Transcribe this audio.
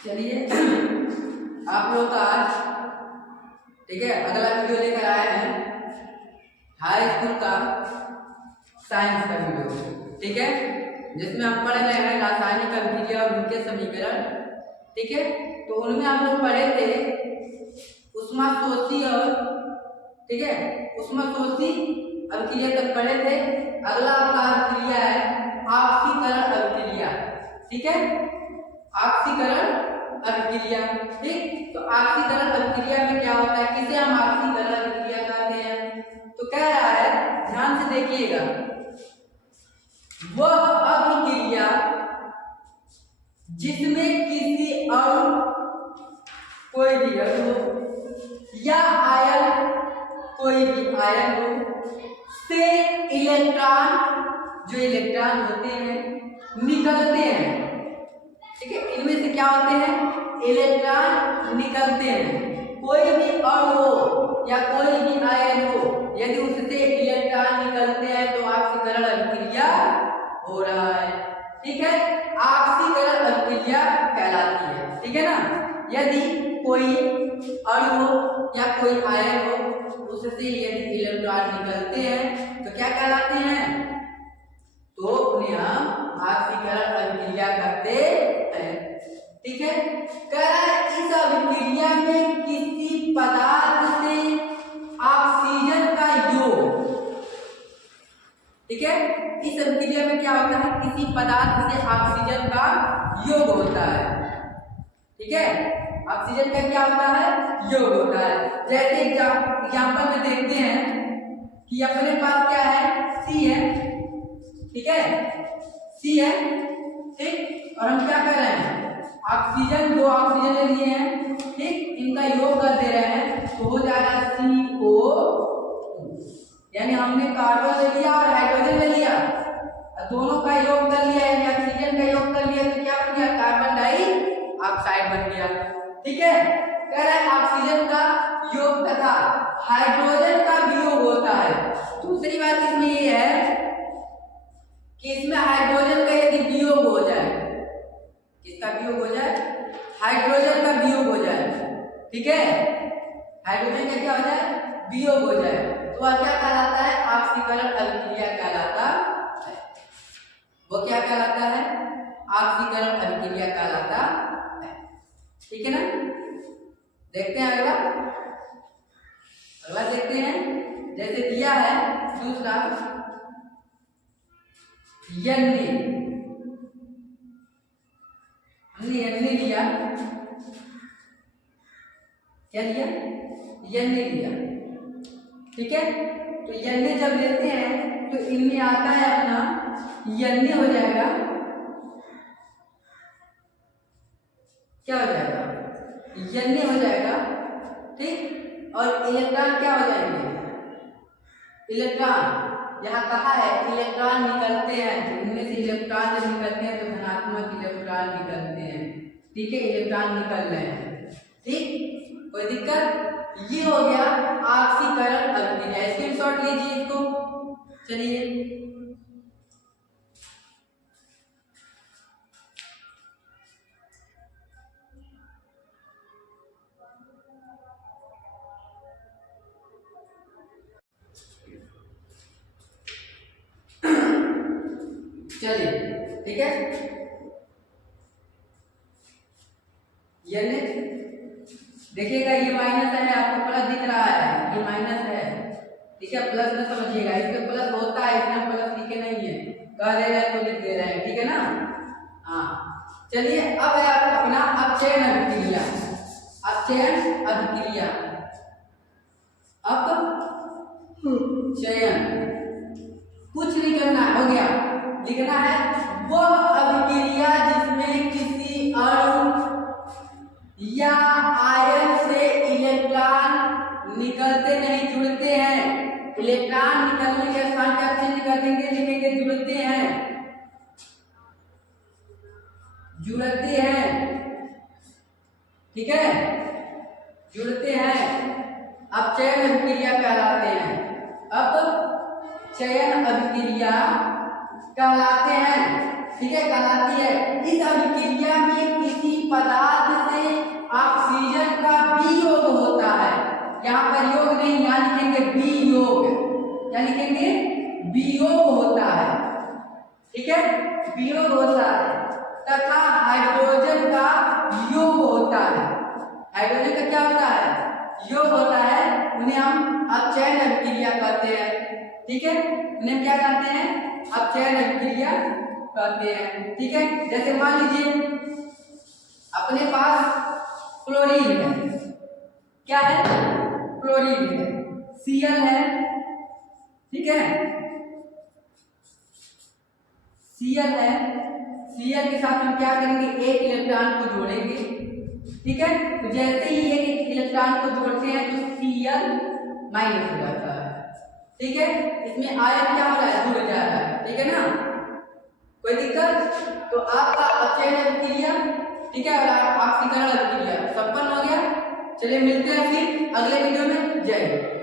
चलिए आप लोग का आज ठीक है अगला वीडियो लेकर आए हैं हाई स्कूल का साइंस का वीडियो। ठीक है, जिसमें हम पढ़ रहे हैं रासायनिक अभिक्रिया और उनके समीकरण। ठीक है, तो उनमें हम लोग पढ़े थे ऊष्माशोषी और ठीक है ऊष्माशोषी अभिक्रिया तक पढ़े थे। अगला आपका अभिक्रिया है ऑक्सीकरण अभिक्रिया। ठीक है, ऑक्सीकरण अभिक्रिया। ठीक, तो ऑक्सीकरण अभिक्रिया में क्या होता है, किसे हम ऑक्सीकरण अभिक्रिया कहते हैं? तो कह रहा है, ध्यान से देखिएगा, वह अभिक्रिया जिसमें किसी अणु, कोई भी अणु या आयन, कोई भी आयन हो, से इलेक्ट्रॉन, जो इलेक्ट्रॉन होते हैं निकलते हैं। ठीक है, इनमें से क्या होते हैं, इलेक्ट्रॉन निकलते हैं। कोई भी अणु हो या कोई भी आयन हो, यदि उससे इलेक्ट्रॉन निकलते हैं तो ऑक्सीकरण अभिक्रिया हो रहा है। ठीक है, ऑक्सीकरण अभिक्रिया कहलाती है। ठीक है ना, यदि कोई अणु हो या कोई आयन हो, उससे यदि इलेक्ट्रॉन निकलते हैं तो क्या कहलाते हैं, तो उन्हें हम ऑक्सीकरण अभिक्रिया करते हैं। ठीक है, कह रहा है इस अभिक्रिया में किसी पदार्थ से ऑक्सीजन का योग, ठीक है, इस अभिक्रिया में क्या होता है, किसी पदार्थ से ऑक्सीजन का योग होता है। ठीक है, ऑक्सीजन का क्या होता है, योग होता है। जैसे एग्जाम्पल में देखते हैं कि अपने पास क्या है, सी है। ठीक है, सी है। ठीक, और हम क्या कर रहे हैं, ऑक्सीजन, दो ऑक्सीजन ले लिए हैं। ठीक, इनका योग कर दे रहे हैं तो हो जाएगा CO, यानी हमने कार्बन ले लिया और हाइड्रोजन ले लिया, दोनों का योग कर लिया, यानी ऑक्सीजन का योग कर लिया तो क्या बन गया, कार्बन डाइऑक्साइड बन गया। ठीक है, कह रहा है ऑक्सीजन का योग तथा हाइड्रोजन का वियोग होता है। दूसरी बात इसमें ये है कि इसमें हाइड्रोजन का यदि वियोग हो जाए, किसका वियोग हो जाए, हाइड्रोजन का वियोग हो जाए। ठीक है, हाइड्रोजन का क्या हो जाए, वियोग हो जाए, तो वह क्या कहलाता है, ऑक्सीकरण अभिक्रिया कहलाता है। वो क्या कहलाता है, ऑक्सीकरण अभिक्रिया कहलाता है। ठीक है ना, देखते हैं अगला देखते हैं। जैसे दिया है दूसरा हमने लिया, क्या लिया, लिया। ठीक है, तो जब लेते हैं तो इनमें आता है अपना हो जाएगा, क्या हो जाएगा, हो जाएगा। ठीक, और इलेक्ट्रॉन क्या हो जाएंगे, इलेक्ट्रॉन, यहाँ कहा है इलेक्ट्रॉन निकलते हैं, इनमें से इलेक्ट्रॉन जब निकलते हैं तो धनात्मक इलेक्ट्रॉन निकलते हैं। ठीक है, इलेक्ट्रॉन निकल रहे हैं। ठीक, कोई दिक्कत, ये हो गया ऑक्सीकरण अभिक्रिया। स्क्रीनशॉट लीजिए इसको। चलिए ठीक है, ये देखिएगा, ये माइनस है, आपको प्लस दिख रहा है, ये माइनस है। ठीक है, प्लस में समझिएगा, इसमें प्लस होता है, इसमें प्लस लिखे नहीं है, कह दे रहे हैं तो लिख दे रहे हैं। ठीक है ना, हाँ। चलिए अब है अपना अपचयन अभिक्रिया। अपचयन अभिक्रिया, अपचयन, कुछ नहीं करना, हो गया, लिखना है वह अभिक्रिया जिसमें किसी अणु या आयन से इलेक्ट्रॉन निकलते नहीं, जुड़ते हैं। इलेक्ट्रॉन निकलने के स्थान पे अच्छे निकल देंगे, लिखेंगे जुड़ते हैं, जुड़ते हैं। ठीक है, जुड़ते हैं, अपचयन अभिक्रिया कहलाते हैं। अपचयन अभिक्रिया कहलाते हैं। ठीक है, कहलाती है। इस अभिक्रिया में किसी पदार्थ नहीं, यहाँ लिखेंगे वियोग। क्या लिखेंगे? वियोग होता है, ठीक है, वियोग होता है। तथा हाइड्रोजन का योग होता है। हाइड्रोजन का क्या होता है? योग होता है। उन्हें हम अपचयन अभिक्रिया कहते हैं, ठीक है, उन्हें हम क्या कहते हैं? अपचयन अभिक्रिया कहते हैं, ठीक है। जैसे मान लीजिए अपने पास क्लोरीन है, क्या है? क्लोरीन है, Cl है, ठीक है, Cl है। Cl के साथ हम क्या करेंगे? एक इलेक्ट्रॉन को जोड़ेंगे, ठीक है। तो जैसे ही एक इलेक्ट्रॉन को जोड़ते हैं तो Cl माइनस हो जाता है, ठीक है। इसमें आयन क्या हो रहा है? जुड़ जा रहा है, ठीक है ना, कोई दिक्कत? तो आपका अपचयन अभिक्रिया, ठीक है, और ऑक्सीकरण अभिक्रिया संपन्न हो गया। चलिए मिलते हैं फिर अगले वीडियो में। जय हिंद।